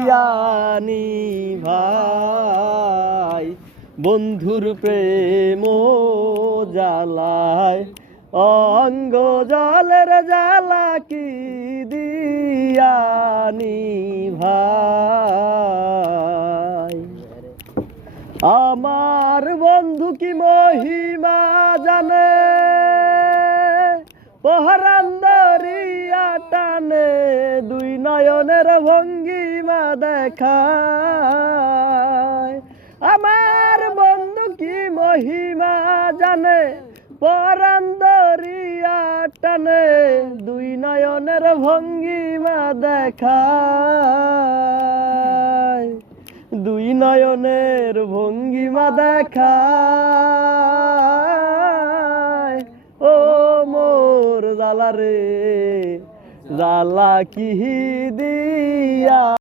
দিয়ানি ভাই বন্ধুর প্রেম জ্বালায় অঙ্গ জলের জ্বালা কি দিয়ানি ভাই আমার বন্ধু কি মহিমা জানে পহরান দরিয়া টানে দুই নয়নের ভঙ্গিমা দেখায় আমার বন্ধু কি মহিমা জানে পহরান দরিয়া টানে দুই নয়নের ভঙ্গিমা দেখায় দুই নয়নের ভঙ্গিমা দেখায় ও মোর জ্বালা রে জ্বালা কি দিয়া